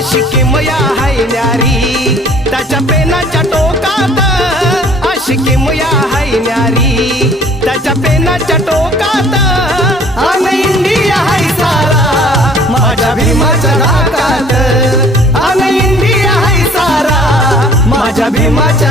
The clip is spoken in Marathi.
आशिकी मया हाय न्यारी त्याच्या पेनाच्या टोकात, आशिकी मया हाय न्यारी त्याच्या पेनाच्या टोकात. अन इंडिया हाय सारा माझ्या भीमाच्या नाकात, अन इंडिया हाय सारा माझ्या भीमाच्या